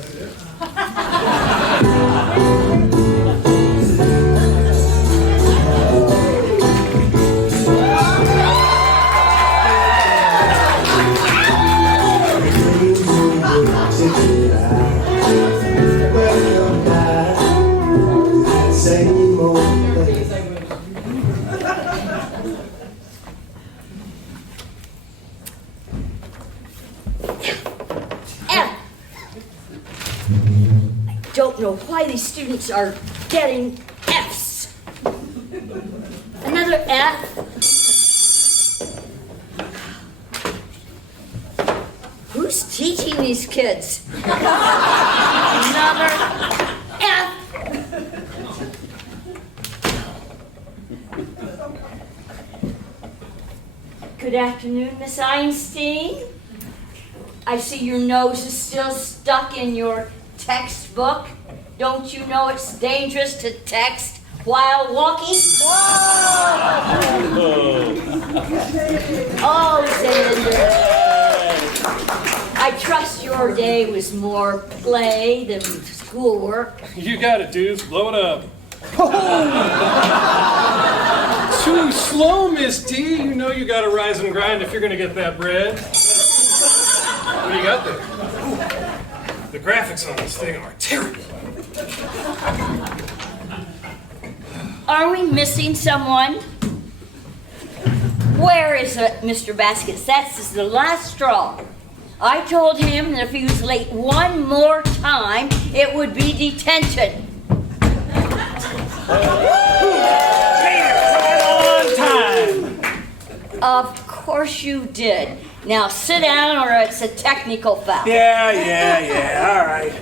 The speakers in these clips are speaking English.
I don't know why these students are getting F's. Another F. Who's teaching these kids? Another F. Good afternoon, Miss Einstein. I see your nose is still stuck in your textbook. Don't you know it's dangerous to text while walking? Oh, Xander. I trust your day was more play than schoolwork. You got it, dudes. Blow it up. Too slow, Miss T. You know you gotta rise and grind if you're gonna get that bread. What do you got there? The graphics on this thing are terrible. Are we missing someone? Where is it, Mr. Baskets? That's the last straw. I told him that if he was late one more time, it would be detention. Right on time. Of course you did. Now sit down or it's a technical foul. Yeah, all right.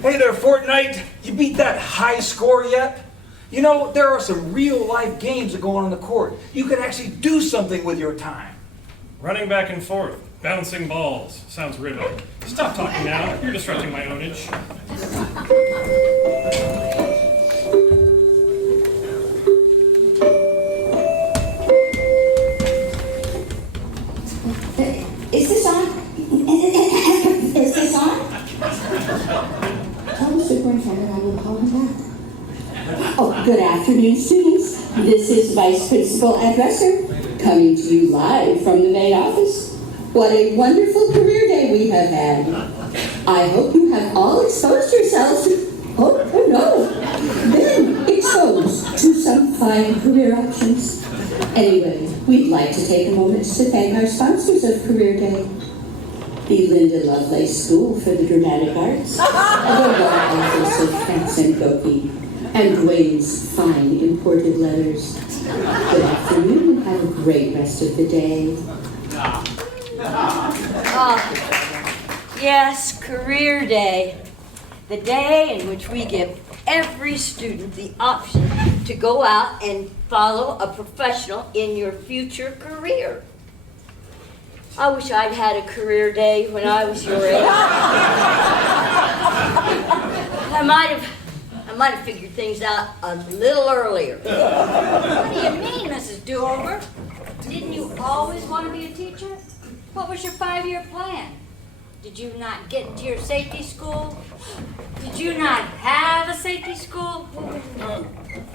Hey there, Fortnite. You beat that high score yet? You know, there are some real-life games that go on the court. You can actually do something with your time. Running back and forth, bouncing balls. Sounds rhythmic. Stop talking now. You're disrupting my ownage. Is this on? Is this on? Tell the superintendent I will call him back. Oh, good afternoon, students. This is Vice Principal and Dresser, coming to you live from the main office. What a wonderful career day we have had. I hope you have all exposed yourselves. Oh no, been exposed to some fine career options. Anyway, we'd like to take a moment to thank our sponsors of Career Day. The Linda Lovelace School for the Dramatic Arts, the Law Office of Prince and Gopi, and Dwayne's fine imported letters. Good afternoon and have a great rest of the day. Yes, Career Day. The day in which we give every student the option to go out and follow a professional in your future career. I wish I'd had a career day when I was your age. I might have figured things out a little earlier. What do you mean, Mrs. DueOver? Didn't you always want to be a teacher? What was your 5-year plan? Did you not get into your safety school? Did you not have a safety school?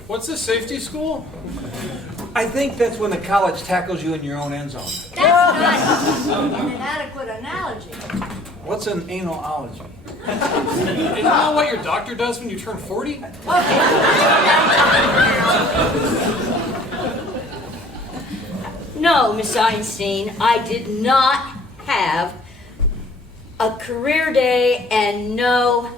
What's a safety school? I think that's when the college tackles you in your own end zone. That's not an inadequate analogy. What's an analology? Isn't that what your doctor does when you turn 40? No, Miss Einstein, I did not have a career day, and no,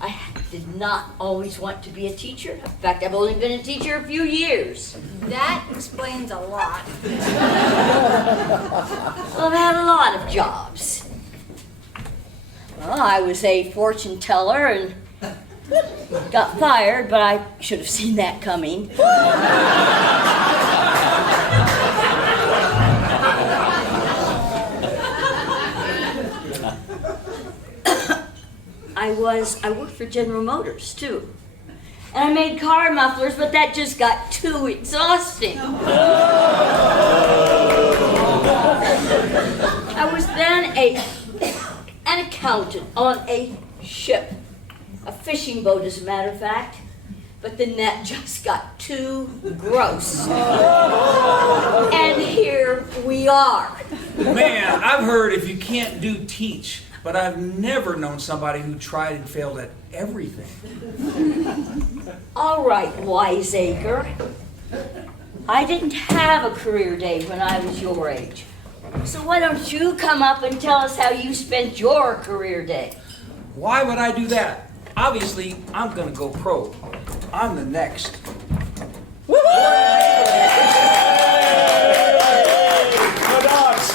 I did not always want to be a teacher. In fact, I've only been a teacher a few years. That explains a lot. Well, I've had a lot of jobs. Well, I was a fortune teller and got fired, but I should have seen that coming. I worked for General Motors, too. And I made car mufflers, but that just got too exhausting. I was then an accountant on a ship. A fishing boat, as a matter of fact. But the net just got too gross. And here we are. Man, I've heard if you can't do, teach. But I've never known somebody who tried and failed at everything. All right, wiseacre. I didn't have a career day when I was your age. So why don't you come up and tell us how you spent your career day? Why would I do that? Obviously, I'm gonna go pro. I'm the next. My dogs.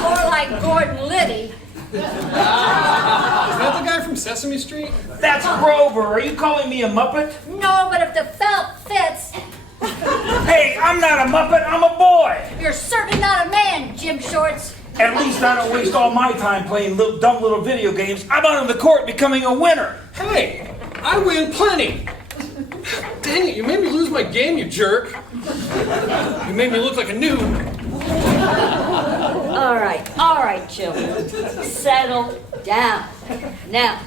More like Gordon Liddy. Is that the guy from Sesame Street? That's Grover. Are you calling me a Muppet? No, but if the felt fits, Hey, I'm not a Muppet. I'm a boy. you're certainly not a man, Jim Shorts. At least I don't waste all my time playing dumb little video games. I'm out on the court becoming a winner. Hey, I win plenty. Dang it, you made me lose my game, you jerk. You made me look like a noob. All right, children. Settle down. Now,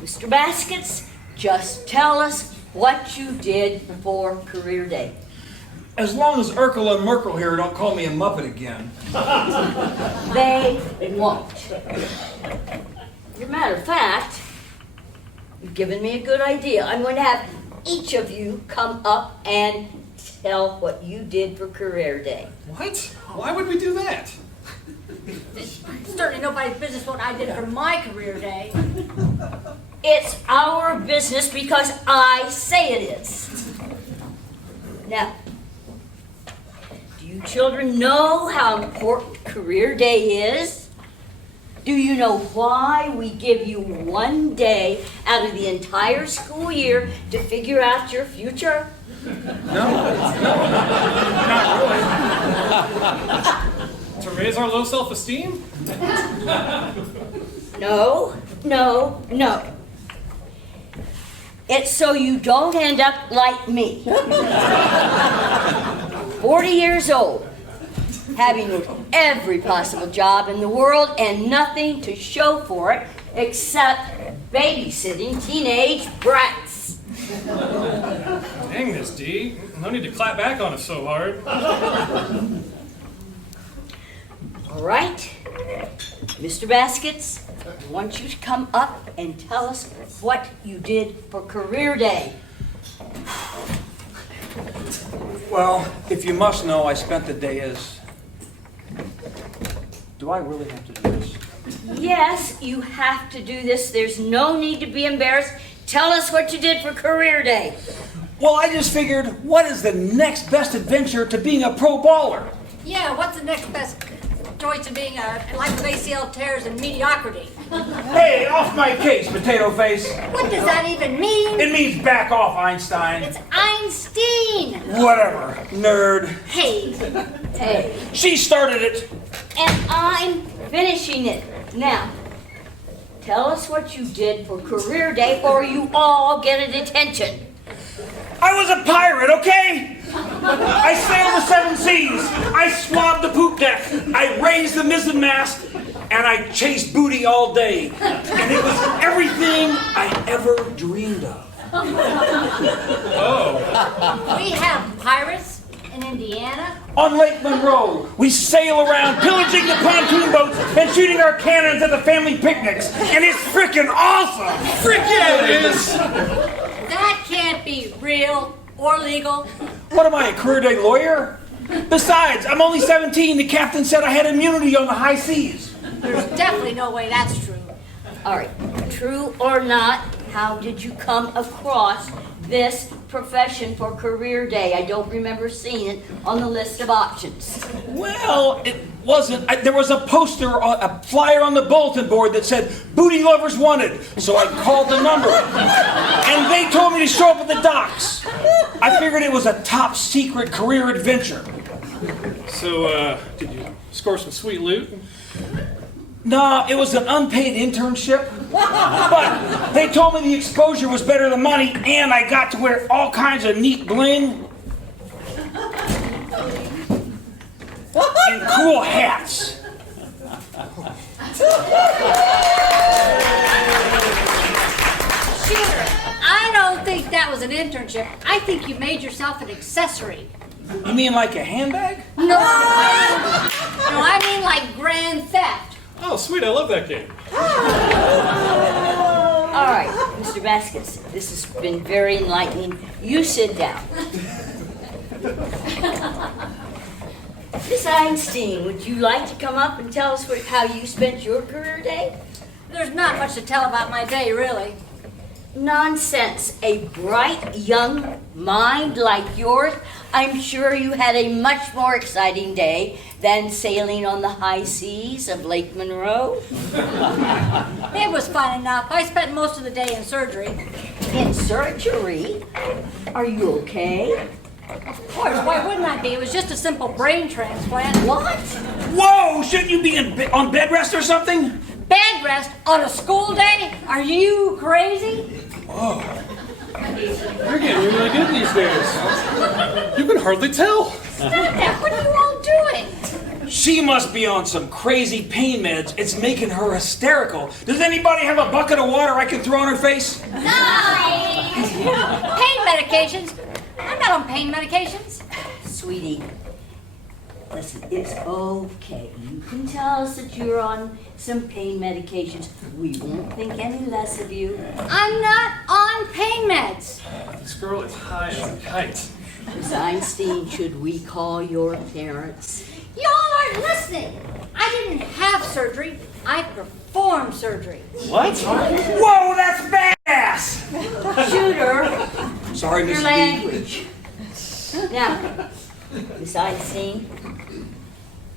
Mr. Baskets, just tell us what you did for career day. As long as Urkel and Merkel here don't call me a Muppet again. They won't. As a matter of fact, you've given me a good idea. I'm going to have each of you come up and tell what you did for career day. What? Why would we do that? It's certainly nobody's business what I did for my career day. It's our business because I say it is. Now, do you children know how important career day is? Do you know why we give you one day out of the entire school year to figure out your future? To raise our low self-esteem? No. It's so you don't end up like me. 40 years old, having every possible job in the world and nothing to show for it except babysitting teenage brats. Dang this, D. No need to clap back on us so hard. All right, Mr. Baskets, I want you to come up and tell us what you did for career day. Well, if you must know, I spent the day as... Do I really have to do this? Yes, you have to do this. There's no need to be embarrassed. Tell us what you did for career day. Well, I just figured, what is the next best adventure to being a pro baller? Yeah, what's the next best choice to being a life of ACL tears and mediocrity? Hey, off my case, potato face. What does that even mean? It means back off, Einstein. It's Einstein. Whatever, nerd. Hey, She started it. and I'm finishing it. Now, tell us what you did for career day or you all get a detention. I was a pirate, okay? I sailed the 7 seas. I swabbed the poop deck. I raised the mizzen mast. And I chased booty all day. And it was everything I ever dreamed of. Oh. We have pirates in Indiana. On Lake Monroe, we sail around pillaging the pontoon boats and shooting our cannons at the family picnics. And it's freaking awesome. Frick yeah, it is. That can't be real or legal. What am I, a career day lawyer? Besides, I'm only 17. The captain said I had immunity on the high seas. There's definitely no way that's true. All right, true or not, how did you come across this profession for career day? I don't remember seeing it on the list of options. Well, it wasn't. There was a poster, a flyer on the bulletin board that said, "Booty lovers wanted." So I called the number. And they told me to show up at the docks. I figured it was a top secret career adventure. So, did you score some sweet loot? No, it was an unpaid internship. But they told me the exposure was better than money, and I got to wear all kinds of neat bling. And cool hats. was an internship, I think you made yourself an accessory. You mean like a handbag? No, I mean like grand theft. Oh, sweet, I love that game. All right, Mr. Vasquez, this has been very enlightening. You sit down. Miss Einstein, would you like to come up and tell us how you spent your career day? There's not much to tell about my day, really. Nonsense. A bright young mind like yours, I'm sure you had a much more exciting day than sailing on the high seas of Lake Monroe. It was fun enough. I spent most of the day in surgery. In surgery? Are you okay? Of course, why wouldn't I be? It was just a simple brain transplant. What? Whoa, shouldn't you be on bed rest or something? Bed rest on a school day? Are you crazy? Whoa. You're getting really good these days. You can hardly tell. Stop that. What are you all doing? She must be on some crazy pain meds. It's making her hysterical. Does anybody have a bucket of water I can throw on her face? Pain medications? I'm not on pain medications. Sweetie, listen, it's okay. You can tell us that you're on some pain medications. We won't think any less of you. I'm not on pain meds. This girl is high as a kite. Miss Einstein, should we call your parents? Y'all aren't listening. I didn't have surgery. I performed surgery. What? Whoa, that's badass! Shooter, Sorry, your Mrs. B. language. Now, Miss Einstein,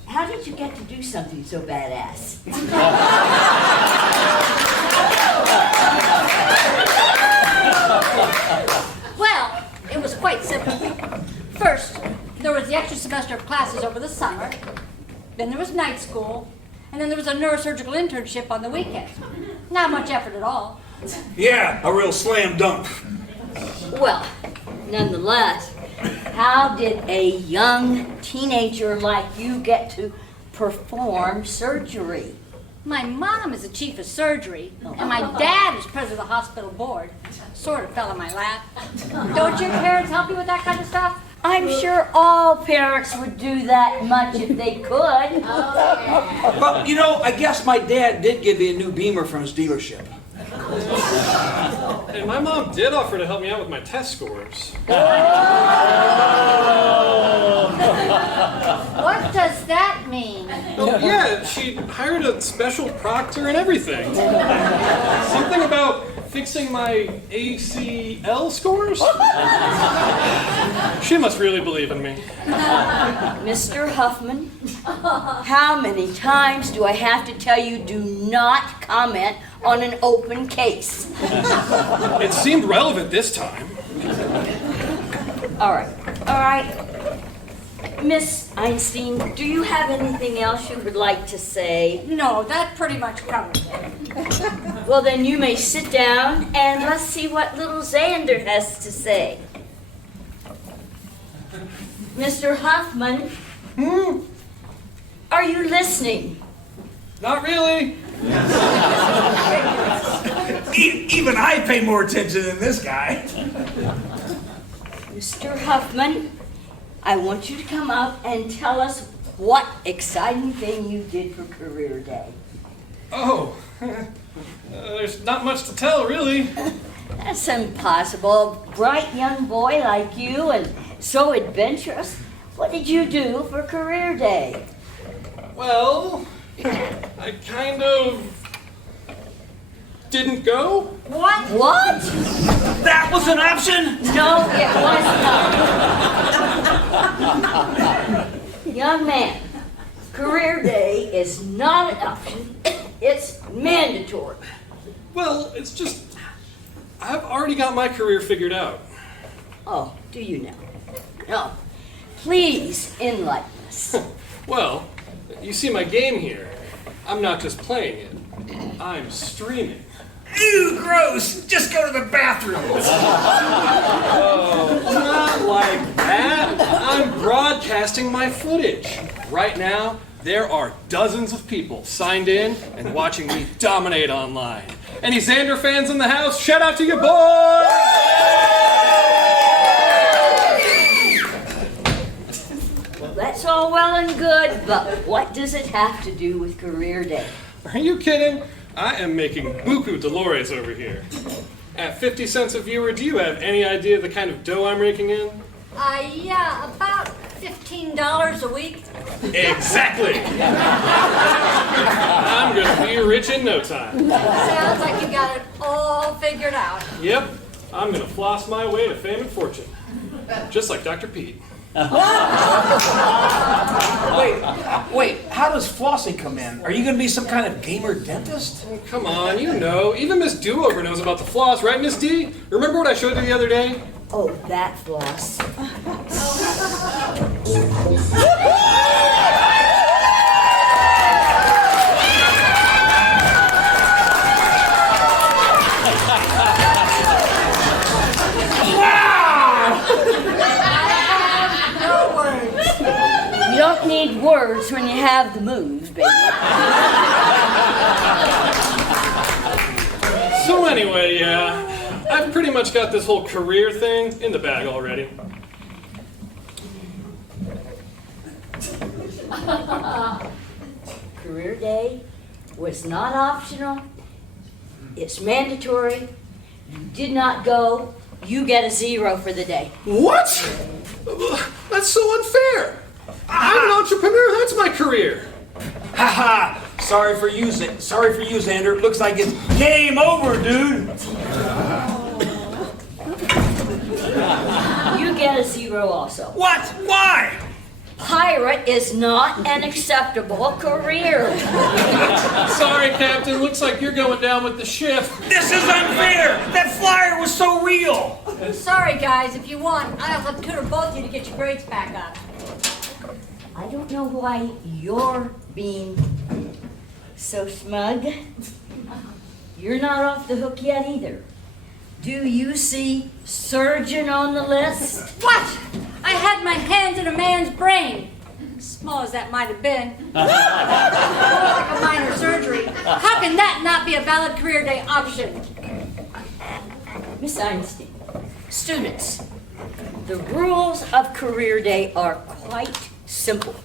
how did you get to do something so badass? Well, it was quite simple. First, there was the extra semester of classes over the summer. Then there was night school. And then there was a neurosurgical internship on the weekends. Not much effort at all. Yeah, a real slam dunk. Well, nonetheless, how did a young teenager like you get to perform surgery? My mom is the chief of surgery, and my dad is president of the hospital board. Sort of fell in my lap. Don't your parents help you with that kind of stuff? I'm sure all parents would do that much if they could. Well, you know, I guess my dad did give me a new Beamer from his dealership. And my mom did offer to help me out with my test scores. What does that mean? Oh, yeah, she hired a special proctor and everything. Something about fixing my ACL scores? She must really believe in me. Mr. Huffman, how many times do I have to tell you do not comment on an open case? It seemed relevant this time. All right. Miss Einstein, do you have anything else you would like to say? No, that pretty much covers it. Well, then you may sit down and let's see what little Xander has to say. Mr. Huffman, are you listening? Not really. Even I pay more attention than this guy. Mr. Huffman, I want you to come up and tell us what exciting thing you did for career day. Oh, there's not much to tell, really. That's impossible. A bright young boy like you and so adventurous. What did you do for career day? Well, I kind of didn't go. What? What? That was an option? No, it was not. Young man, career day is not an option. It's mandatory. Well, it's just, I've already got my career figured out. Oh, do you now? No. Please enlighten us. Well, you see my game here. I'm not just playing it. I'm streaming. Ew, gross! Just go to the bathroom. Oh, not like that. I'm broadcasting my footage. Right now, there are dozens of people signed in and watching me dominate online. Any Xander fans in the house? Shout out to you, boys! That's all well and good, but what does it have to do with career day? Are you kidding? I am making buku dolores over here. At 50 cents a viewer, do you have any idea the kind of dough I'm raking in? Yeah, about $15 a week. Exactly! I'm gonna be rich in no time. Sounds like you got it all figured out. Yep, I'm gonna floss my way to fame and fortune. Just like Dr. Pete. Wait, how does flossing come in? Are you gonna be some kind of gamer dentist? Oh, come on, you know. Even Miss DueOver knows about the floss, right, Miss D? Remember what I showed you the other day? Oh, that floss. You don't need words when you have the moves, baby. So anyway, I've pretty much got this whole career thing in the bag already. Career day was not optional. It's mandatory. You did not go. You get a 0 for the day. What? That's so unfair. I'm an entrepreneur. That's my career. Haha! Sorry for you, Xander. Looks like it's game over, dude. You get a 0 also. What? Why? Pirate is not an acceptable career. Sorry, Captain. Looks like you're going down with the ship. This is unfair. That flyer was so real. Sorry, guys. If you want, I'll have tutor both of you to get your grades back up. I don't know why you're being so smug. You're not off the hook yet either. Do you see surgeon on the list? What? I had my hands in a man's brain. Small as that might have been. More like a minor surgery. How can that not be a valid career day option? Miss Einstein, students, the rules of career day are quite simple.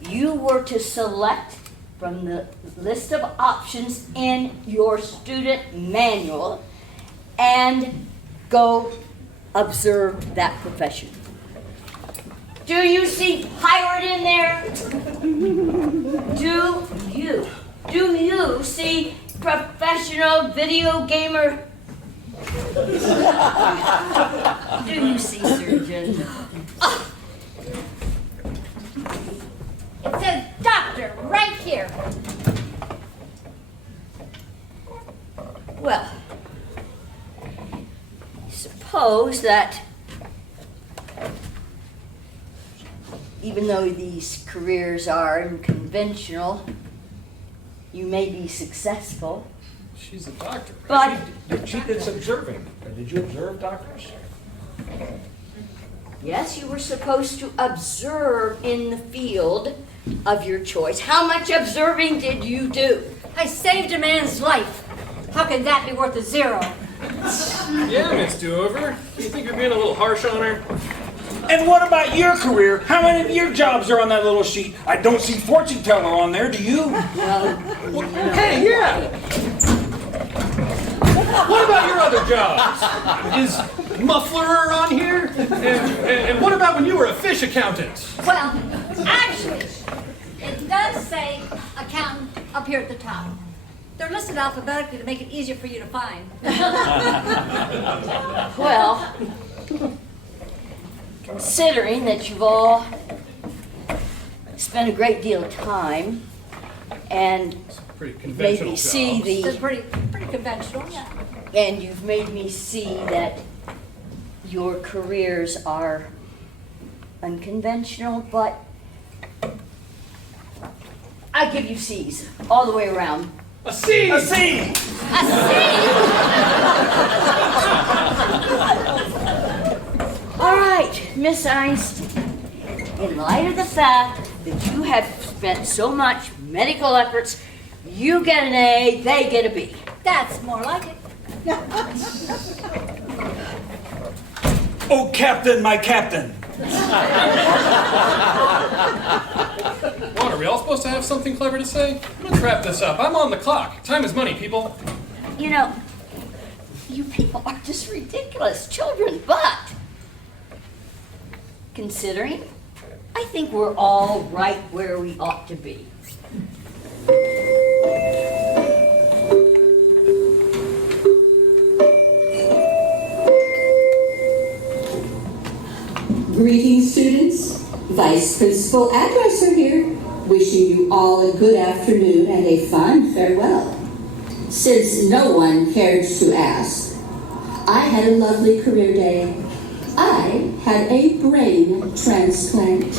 You were to select from the list of options in your student manual and go observe that profession. Do you see pirate in there? Do you see professional video gamer? Do you see surgeon? It says doctor right here. Well, suppose that even though these careers are unconventional, you may be successful. She's a doctor. But She did some observing. Did you observe doctors? yes, you were supposed to observe in the field of your choice. How much observing did you do? I saved a man's life. How can that be worth a 0? Yeah, Miss DueOver. You think you're being a little harsh on her? And what about your career? How many of your jobs are on that little sheet? I don't see fortune teller on there, do you? Hey, yeah! What about your other jobs? Is mufflerer on here? And what about when you were a fish accountant? Well, actually, it does say accountant up here at the top. They're listed alphabetically to make it easier for you to find. Well, considering that you've all spent a great deal of time and Pretty made conventional me see jobs. It's the, pretty conventional, yeah. and you've made me see that your careers are unconventional, but I give you C's all the way around. A C! A C! A C! All right, Miss Einstein, in light of the fact that you have spent so much medical efforts, you get an A, they get a B. That's more like it. Oh, Captain, my Captain. What, are we all supposed to have something clever to say? Let's wrap this up. I'm on the clock. Time is money, people. You know, you people are just ridiculous children, but considering, I think we're all right where we ought to be. Greetings, students. Vice Principal Addresser here, wishing you all a good afternoon and a fond farewell. Since no one cared to ask, I had a lovely career day. I had a brain transplant.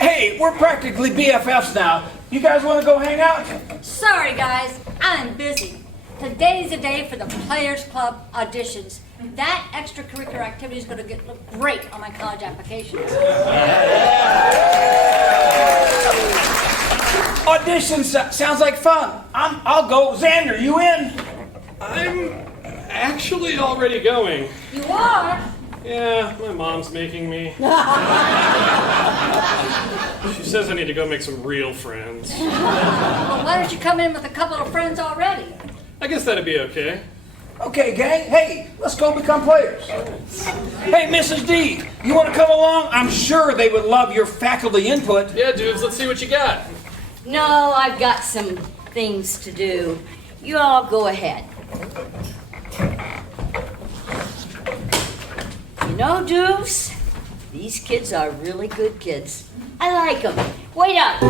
Hey, we're practically BFFs now. You guys want to go hang out? Sorry, guys, I'm busy. Today's the day for the Players Club auditions. That extracurricular activity is going to look great on my college applications. Auditions sounds like fun. I'll go. Xander, you in? I'm actually already going. You are? Yeah, my mom's making me. She says I need to go make some real friends. Well, why don't you come in with a couple of friends already? I guess that'd be okay. Okay, gang. Hey, let's go become players. Hey, Mrs. D, you want to come along? I'm sure they would love your faculty input. Yeah, dudes, let's see what you got. No, I've got some things to do. You all go ahead. You know, Deuce, these kids are really good kids. I like them. Wait up.